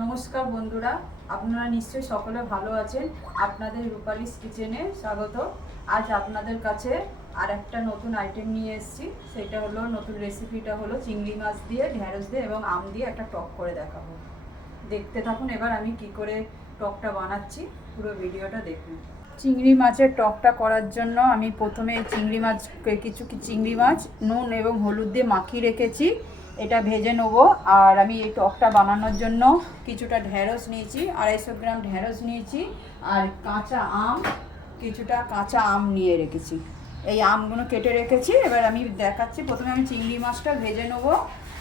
নমস্কার বন্ধুরা, আপনারা নিশ্চয়ই সকলে ভালো আছেন। আপনাদের রূপালিস কিচেনে স্বাগত। আজ আপনাদের কাছে আর একটা নতুন আইটেম নিয়ে এসেছি। সেটা হলো, নতুন রেসিপিটা হলো চিংড়ি মাছ দিয়ে, ঢেঁড়স দিয়ে এবং আম দিয়ে একটা টক করে দেখাবো। দেখতে থাকুন এবার আমি কি করে টকটা বানাচ্ছি, পুরো ভিডিওটা দেখুন। চিংড়ি মাছের টকটা করার জন্য আমি প্রথমে চিংড়ি মাছ নুন এবং হলুদ দিয়ে মাখিয়ে রেখেছি। এটা ভেজে নেবো। আর আমি এই টকটা বানানোর জন্য কিছুটা ঢেঁড়স নিয়েছি, 250 গ্রাম ঢেঁড়স নিয়েছি। আর কিছুটা কাঁচা আম নিয়ে রেখেছি। এই আমগুলো কেটে রেখেছি। এবার আমি দেখাচ্ছি। প্রথমে আমি চিংড়ি মাছটা ভেজে নেবো।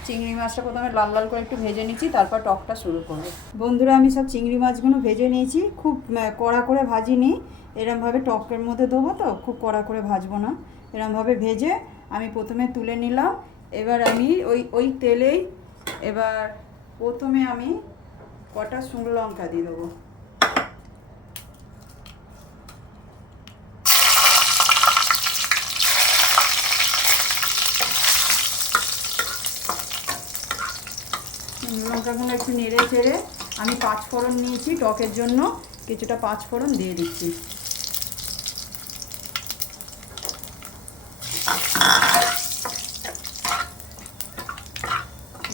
চিংড়ি মাছটা প্রথমে লাল লাল করে একটু ভেজে নিচ্ছি, তারপর টকটা শুরু করবো। বন্ধুরা, আমি সব চিংড়ি মাছগুলো ভেজে নিয়েছি। খুব কড়া করে ভাজিনি, এরমভাবে টকের মধ্যে দেবো তো, খুব কড়া করে ভাজবো না। এরমভাবে ভেজে আমি প্রথমে তুলে নিলাম। এবার আমি ওই তেলেই প্রথমে আমি কটা শুকনো লঙ্কা দিয়ে দেবো। লঙ্কাগুলো একটু নেড়ে চেড়ে আমি 5 ফোড়ন নিয়েছি টকের জন্য, কিছুটা 5 ফোড়ন দিয়ে দিচ্ছি।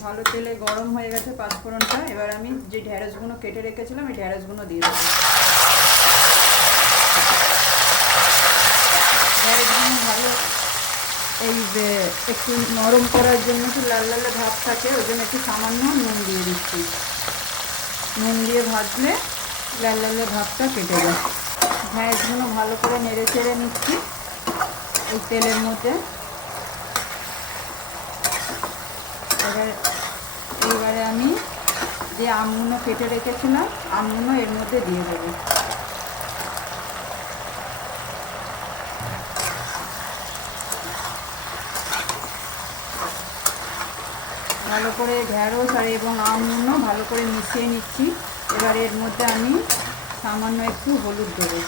ভালো তেলে গরম হয়ে গেছে 5 ফোড়নটা। এবার আমি যে ঢেঁড়সগুলো কেটে রেখেছিলাম এই ঢেঁড়সগুলো দিয়ে দেবো। ঢেঁড়সগুলো ভালো একটু নরম করার জন্য, একটু লাল লাল ভাব থাকে, ওই জন্য একটু সামান্য নুন দিয়ে দিচ্ছি। নুন দিয়ে ভাজলে লাল লাল ভাবটা কেটে যায়। ঢেঁড়সগুলো ভালো করে নেড়ে চেড়ে নিচ্ছি এই তেলের মধ্যে। এইবারে আমি যে আমগুলো কেটে রেখেছিলাম আমগুলো এর মধ্যে দিয়ে দেবো। ভালো করে ঢেঁড়স আর এবং আমগুলো ভালো করে মিশিয়ে নিচ্ছি। এবার এর মধ্যে আমি সামান্য একটু হলুদ দেবো।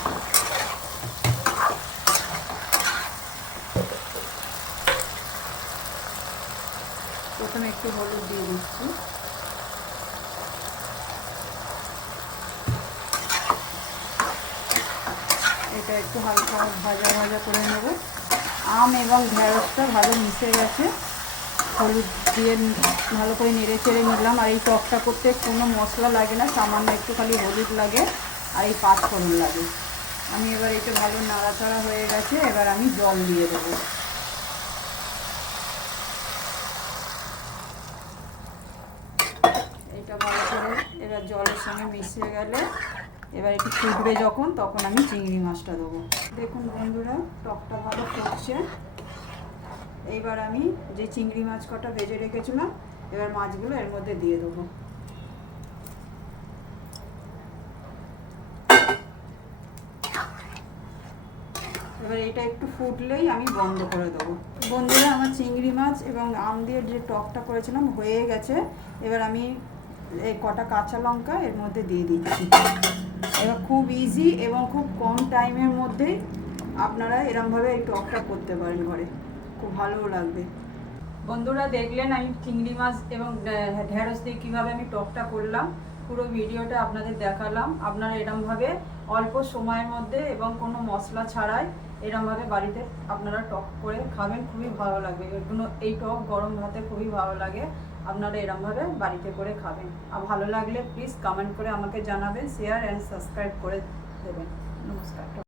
প্রথমে একটু হলুদ দিয়ে দিচ্ছি। এটা একটু হালকা ভাজা ভাজা করে নেব। আম এবং ঢেঁড়সটা ভালো মিশে গেছে। হলুদ দিয়ে ভালো করে নেড়ে চেড়ে নিলাম। আর এই টকটা করতে কোনো মশলা লাগে না, সামান্য একটু খালি হলুদ লাগে আর এই 5 ফোড়ন লাগে। আমি এবার এটা ভালো নাড়াচাড়া হয়ে গেছে। এবার আমি জল দিয়ে দেবো। এটা ভালো করে এবার জলের সঙ্গে মিশিয়ে গেলে এবার একটু ফুটবে যখন, তখন আমি চিংড়ি মাছটা দেবো। দেখুন বন্ধুরা, টকটা ভালো ফুটছে। এইবার আমি যে চিংড়ি মাছ কটা ভেজে রেখেছিলাম এবার মাছগুলো এর মধ্যে দিয়ে দেবো। এবার এটা একটু ফুটলেই আমি বন্ধ করে দেবো। বন্ধুরা, আমার চিংড়ি মাছ এবং আম দিয়ে যে টকটা করেছিলাম হয়ে গেছে। এবার আমি এই কটা কাঁচা লঙ্কা এর মধ্যে দিয়ে দিচ্ছি। এবার খুব ইজি এবং খুব কম টাইমের মধ্যেই আপনারা এরমভাবে এই টকটা করতে পারেন ঘরে, খুব ভালোও লাগবে। বন্ধুরা, দেখলেন আমি চিংড়ি মাছ এবং ঢেঁড়স দিয়ে কীভাবে আমি টকটা করলাম। পুরো ভিডিওটা আপনাদের দেখালাম। আপনারা এরমভাবে অল্প সময়ের মধ্যে এবং কোনো মশলা ছাড়াই এরমভাবে বাড়িতে আপনারা টক করে খাবেন, খুবই ভালো লাগবে। এই টক গরম ভাতে খুবই ভালো লাগে। আপনারা এরমভাবে বাড়িতে করে খাবেন। আর ভালো লাগলে প্লিজ কমেন্ট করে আমাকে জানাবেন, শেয়ার অ্যান্ড সাবস্ক্রাইব করে দেবেন। নমস্কার।